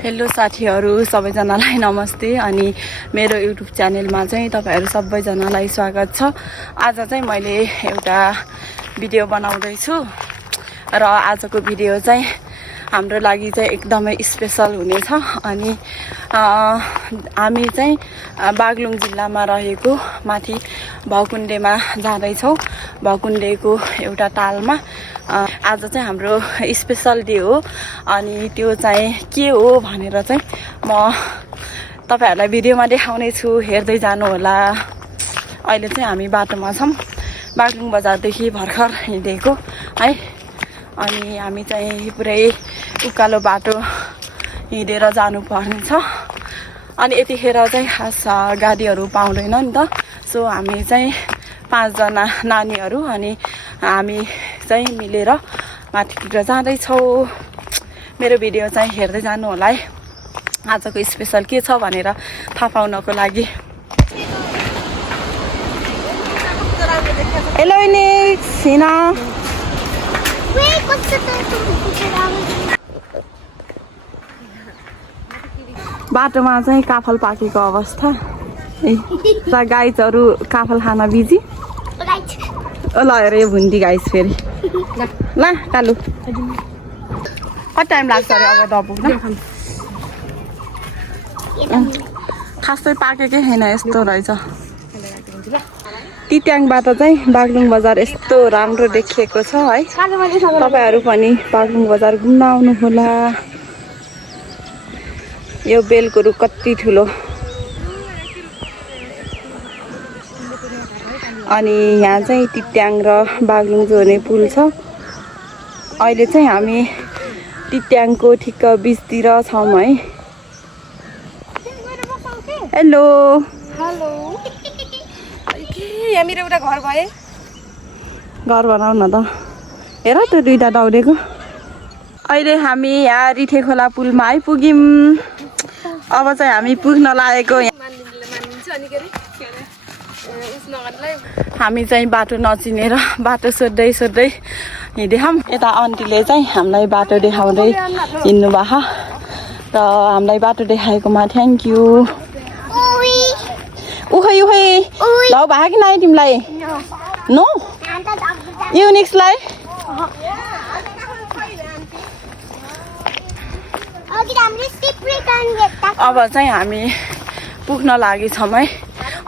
Hello साथीहरू सबैजनालाई नमस्ते अनि मेरो युट्युब च्यानलमा चाहिँ तपाईहरु सबैजनालाई स्वागत छ। आज चाहिँ मैले एउटा भिडियो बनाउँदै छु र आजको भिडियो चाहिँ हाम्रो लागि चाहिँ एकदमै स्पेशल हुनेछ अनि हामी चाहिँ बागलुङ जिल्लामा रहेको माथि भकुण्डेमा जाँदै छौं। भकुण्डेको एउटा तालमा आज चाहिँ हाम्रो स्पेशल डे हो अनि त्यो चाहिँ के हो भनेर चाहिँ म तपाईहरुलाई भिडियोमा देखाउने छु, हेर्दै जानु होला। अहिले चाहिँ हामी बाटोमा छौं, बागलुङ बजारदेखि भर्खर हिँडेको है अनि हामी चाहिँ पुरै उकालो बाटो हिँडेर जानु पर्ने छ अनि यतिखेर चाहिँ खास गाडीहरु पाउँदैन नि त। सो हामी चाहिँ 5 जना नानीहरु अनि हामी चाहिँ मिलेर माथितिर जाँदै छौं। मेरो भिडियो चाहिँ हेर्दै जानु होला है, आजको स्पेशल के छ भनेर थाहा पाउनको लागि। हेलो निक्स सिना बाटोमा चाहिँ काफल पाकेको अवस्था ए गाइजहरु काफल खान बिजी ल हेर यो भुन्डी गाइस फेरि ल कालु कति टाइम लाग्छ रे अब दपुग्न? खासै पाकेकै छैन, यस्तो रहेछ। तित्याङबाट चाहिँ बागलुङ बजार यस्तो राम्रो देखिएको छ है। तपाईहरु पनि बागलुङ बजार घुम्न आउनु होला। यो बेलको रुख कति ठुलो अनि यहाँ चाहिँ तित्याङ र बागलुङ जोड्ने पुल छ। अहिले चाहिँ हामी तित्याङको ठिक्क बीचतिर छौं है। हेलो हेलो यहाँ मेरो एउटा घर भए घर बनाउ न त। हेर त्यो दुईटा दौडेको। अहिले हामी यहाँ रिठे खोला पुलमा आइपुग्यौं। अब चाहिँ हामी पुग्न लागेको। हामी चाहिँ बाटो नचिनेर बाटो सोध्दै सोध्दै हिँडेछौं। यता आन्टीले चाहिँ हामीलाई बाटो देखाउँदै हिँड्नु भएको र हामीलाई बाटो देखाएकोमा थ्यांक यू। उखै उखै लौ भएको कि नाइ तिमीलाई? नो युनिक्सलाई अब चाहिँ हामी पुग्न लागि छौं है।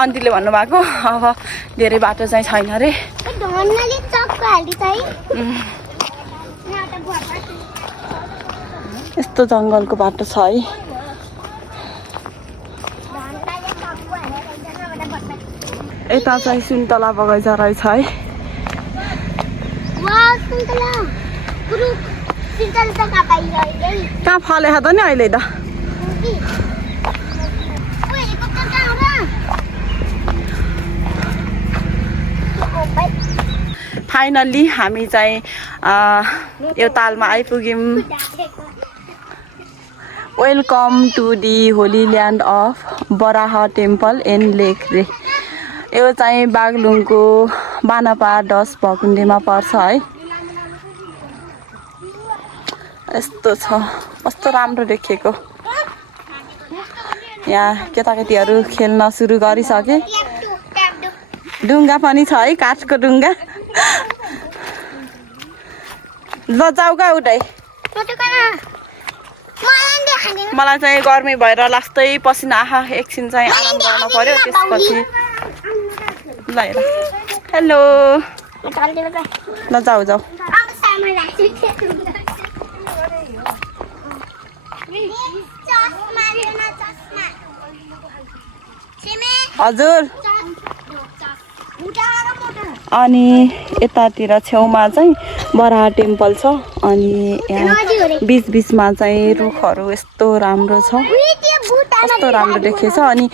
आन्टीले भन्नुभएको अब धेरै बाटो चाहिँ छैन रे। यस्तो जंगलको बाटो छ है। यता चाहिँ सुन्तला बगैँचा रहेछ है। कहाँ फलेछ त नि अहिले त? फाइनल्ली हामी चाहिँ यो तालमा आइपुग्यौं। Welcome to the holy land of Barah temple and lake रे। यो चाहिँ बागलुङको बानापा 10 भकुण्डेमा पर्छ है। यस्तो छ, कस्तो राम्रो देखिएको। यहाँ केटाकेटीहरु खेल्न सुरु गरिसके। डुङ्गा पनि छ है, काठको डुङ्गा। ल जाऊ गा उठै। मलाई चाहिँ गर्मी भएर लास्टै पसिना आहा, एकछिन चाहिँ आराम गर्न पर्यो त्यसपछि। ल हेर। हेलो ल जाऊ जाऊ। हजुर अनि यतातिर छेउमा चाहिँ बराह टेम्पल छ अनि यहाँ बीच बीचमा चाहिँ रुखहरु यस्तो राम्रो छ, कस्तो राम्रो देखिन्छ। अनि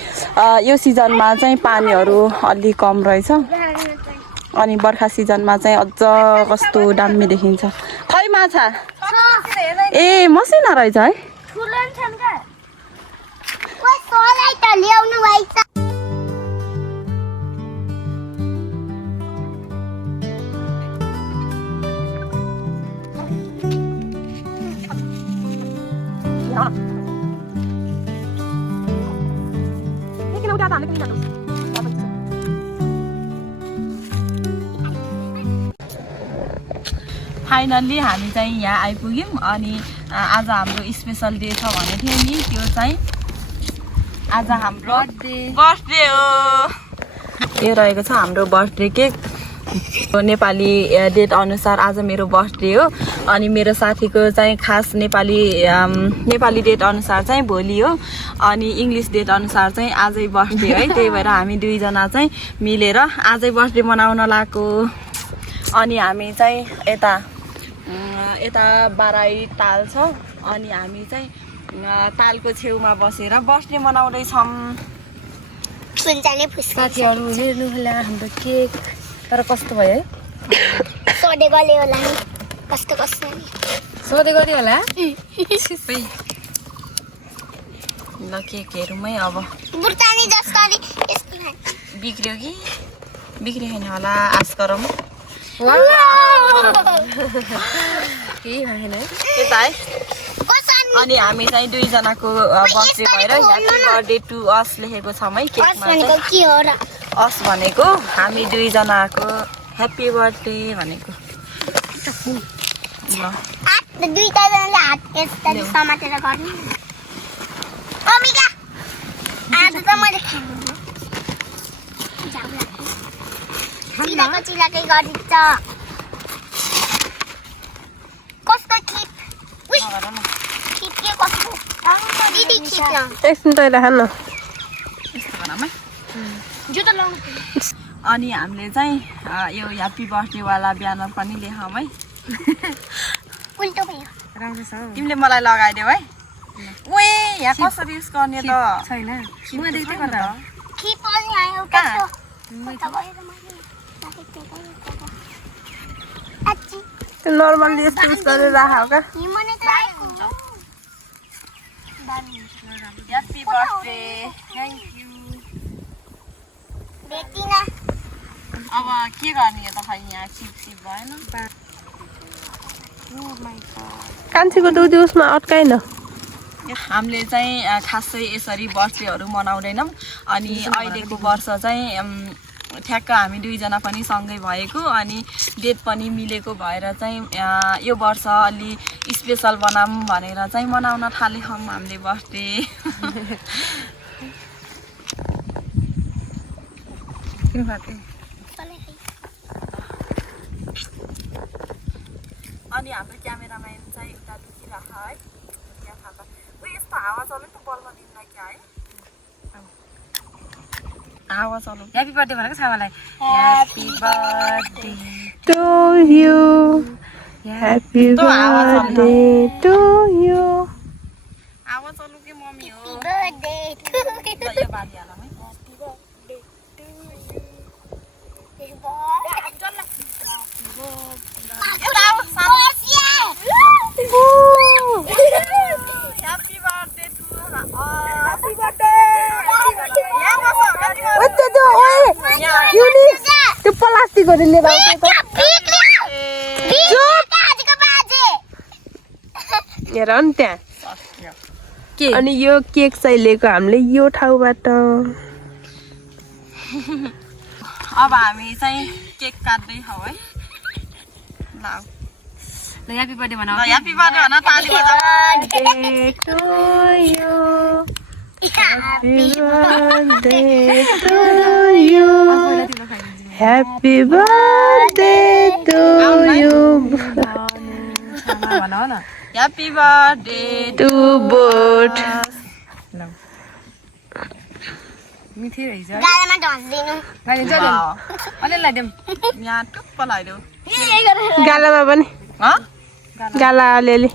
यो सिजनमा चाहिँ पानीहरु अलि कम रहेछ अनि बर्खा सिजनमा चाहिँ अझ कस्तो दामी देखिन्छ। खै माछा ए मसिना रहेछ है। फाइनल्ली हामी चाहिँ यहाँ आइपुग्यौँ अनि आज हाम्रो स्पेसल डे छ भनेको थियो नि त्यो चाहिँ आज हाम्रो बर्थडे हो यो रहेको छ हाम्रो बर्थडे केक नेपाली डेट अनुसार आज मेरो बर्थडे हो अनि मेरो साथीको चाहिँ खास नेपाली डेट अनुसार चाहिँ भोलि हो अनि इङ्ग्लिस डेट अनुसार चाहिँ आजै बर्थडे है त्यही भएर हामी दुईजना चाहिँ मिलेर आजै बर्थडे मनाउन लागेको अनि हामी चाहिँ यता बाराई ताल छ अनि हामी चाहिँ तालको छेउमा बसेर बर्थडे मनाउँदैछौँ साथीहरू हेर्नु होला हाम्रो केक तर कस्तो भयो है सोधे गले होला नि कस्तो सोधे गऱ्यो होला ल केक हेरौँ है अब बुर्तानी जस्तो अलि बिग्रियो कि बिग्रियो होइन होला आश गरौँ केही भएन यता है अनि हामी चाहिँ दुईजनाको बर्थडे भएर ह्याप्पी बर्थडे टु अस लेखेको छौँ है केकमा अस भनेको हामी दुईजनाको ह्याप्पी बर्थडे भनेको दुईजनाले हात यसरी समातेर गर्नु अमिका आज त मैले चिलाकै गरिन्छ कस्तो खिप के कस्तो दिदी खिच्न एकछिन त राख न जुत्ता लाउनु अनि हामीले चाहिँ यो ह्याप्पी बर्थडेवाला ब्यानर पनि लेखौँ है उल्टो भयो राम्रो छ तिमीले मलाई लगाइदेऊ है ओए यहाँ कसरी युज गर्ने त छैन खिप पनि आयो कस्तो त्यो नर्मल यस्तो उस गरेर राख का ह्याप्पी बर्थडे थ्याङ्क यू अब के गर्ने त खै यहाँ चिप भएन कान्छीको दुधी उसमा अड्काएन हामीले चाहिँ खासै यसरी बर्थडेहरू मनाउँदैनौँ अनि अहिलेको वर्ष चाहिँ ठ्याक्क हामी दुईजना पनि सँगै भएको अनि डेट पनि मिलेको भएर चाहिँ यो वर्ष अलि स्पेसल बनाऊँ भनेर चाहिँ मनाउन थालेछौँ हामीले बर्थडे अनि हाम्रो क्यामेराम्यान चाहिँ उता दुखिरहेको है त्यहाँ थाहा उयो यस्तो हावा चल्यो नि त बलमा दिनलाई क्या है हावा चल्यो ह्याप्पी बर्थडे भनेको छ मलाई happy birthday to you happy birthday to you हावा चल्यो कि मम्मी हो बर्थडे टु यो बाली हालौँ है happy birthday to happy birthday त्यो प्लास्टिकहरू लिएर आउँछ हेर नि त्यहाँ अनि यो केक चाहिँ लिएको हामीले यो ठाउँबाट अब हामी चाहिँ केक काट्दै छौँ है ल ह्याप्पी बर्थडे भन ह्याप्पी बर्थडे भन ताली बजाऊ to you happy birthday to you happy birthday to you happy birthday to बोट मिठै रहेछ गालामा ढस्दिनु यहाँ टुप्प लगाइदेऊ गालामा पनि गाला अलिअलि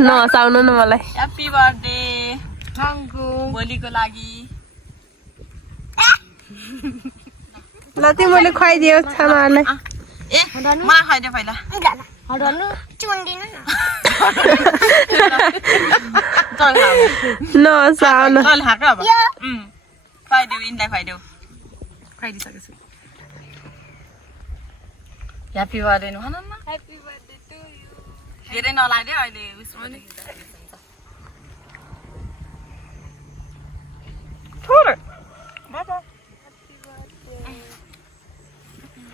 नहसाउनु न मलाई ह्याप्पी बर्थडे भोलिको लागि ल तिमीले खुवाइदियो छामाहरूलाई ए मलाई खाइदियो पहिला हटाउनु चुन्दिनु न नहसाउन तल खाएको अब खुवाइदेऊ यिनलाई खुवाइदेऊ खुवाइदिइसकेछु ह्याप्पी बर्थडे भन न धेरै नलाइदियो अहिले उसमा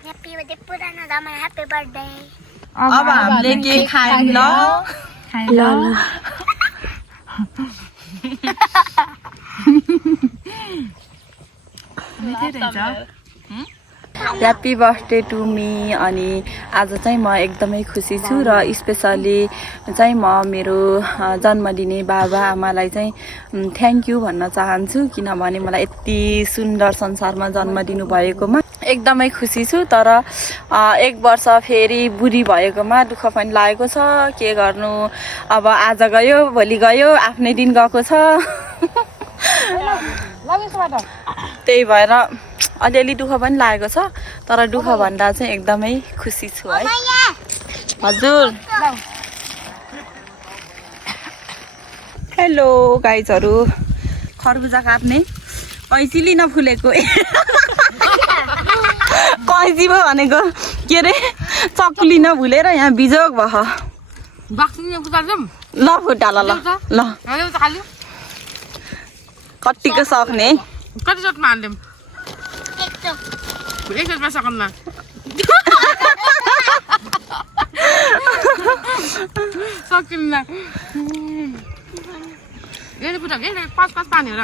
Happy birthday पुरानो दमा happy birthday अब हामीले के खायौँ ल ल ह्याप्पी बर्थडे टु मी अनि आज चाहिँ म एकदमै खुसी छु र स्पेसली चाहिँ म मेरो जन्मदिने बाबा आमालाई चाहिँ थ्याङ्क यू भन्न चाहन्छु किनभने मलाई यति सुन्दर संसारमा जन्म दिनु भएकोमा एकदमै खुसी छु तर एक वर्ष फेरि बुढी भएकोमा दुःख पनि लागेको छ के गर्नु अब आज गयो भोलि गयो आफ्नै दिन गएको छ त्यही भएर अलिअलि दुःख पनि लागेको छ तर दुःख भन्दा चाहिँ एकदमै खुसी छु है हजुर हेलो गाइजहरू खरबुजा काट्ने कैँची लिन फुलेको कैँची पो भनेको के अरे चक्कु लिन भुलेर यहाँ बिजोग भयो ल फुटा ल ल कतिको सक्ने कति चोटमा हाल्यौँ एक चोटमा सकन्ना सकिन्न पाँच पानी हो र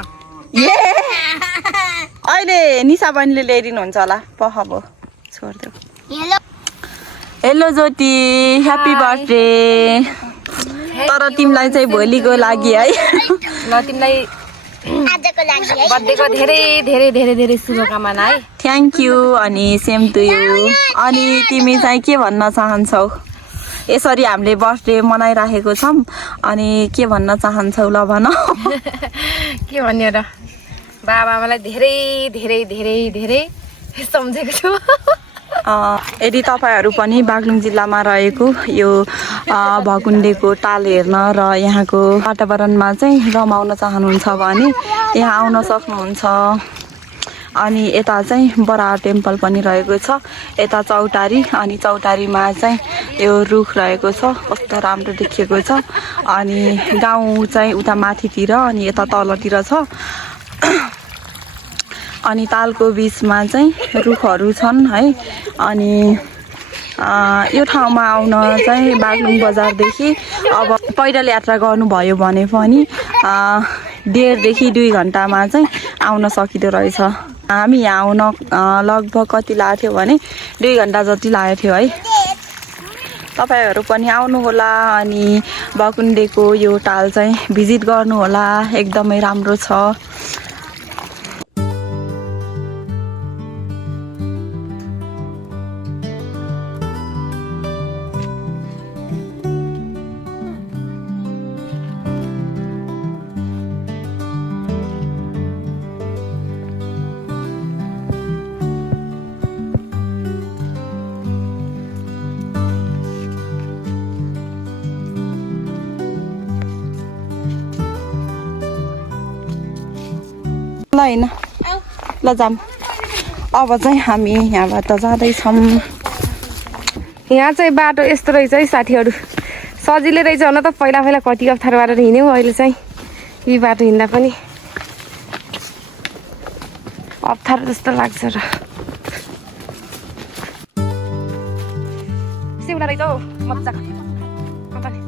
अहिले निशा बहिनीले ल्याइदिनु हुन्छ होला पख अब छोडिदेऊ हेलो हेलो ज्योति ह्याप्पी बर्थडे तर तिमीलाई चाहिँ भोलिको लागि है ल तिमीलाई आजको लागि है बर्थडेको धेरै धेरै धेरै धेरै शुभकामना है थ्याङ्क यू अनि सेम टु यू अनि तिमी चाहिँ के भन्न चाहन्छौ यसरी हामीले बर्थडे मनाइराखेको छौँ अनि के भन्न चाहन्छौ ल भन के भन्यो र बाबाआमालाई धेरै धेरै धेरै धेरै सम्झेको छु यदि तपाईँहरू पनि बागलुङ जिल्लामा रहेको यो भकुण्डेको ताल हेर्न र यहाँको वातावरणमा चाहिँ रमाउन चाहनुहुन्छ भने यहाँ आउन सक्नुहुन्छ अनि यता चाहिँ बराह टेम्पल पनि रहेको छ यता चौतारी अनि चौतारीमा चाहिँ यो रुख रहेको छ कस्तो राम्रो देखिएको छ अनि गाउँ चाहिँ उता माथितिर अनि यता तलतिर छ अनि तालको बिचमा चाहिँ रुखहरू छन् है अनि यो ठाउँमा आउन चाहिँ बागलुङ बजारदेखि अब पैदल यात्रा गर्नुभयो भने पनि 1.5 देखि 2 घन्टामा चाहिँ आउन सकिँदो रहेछ हामी यहाँ आउन लगभग कति लागेको थियो भने 2 घन्टा जति लागेको थियो है तपाईहरू पनि आउनुहोला अनि भकुण्डेको यो ताल चाहिँ भिजिट गर्नुहोला एकदमै राम्रो छ ल हैन ल जाम अब चाहिँ हामी यहाँबाट जाँदैछौँ यहाँ चाहिँ बाटो यस्तो रहेछ है साथीहरू सजिलै रहेछ हुन त पहिला पहिला कति अप्ठ्यारो बाटो हिँड्यौँ अहिले चाहिँ यी बाटो हिँड्दा पनि अप्ठ्यारो जस्तो लाग्छ र सिउला रहेछ हौ मजाको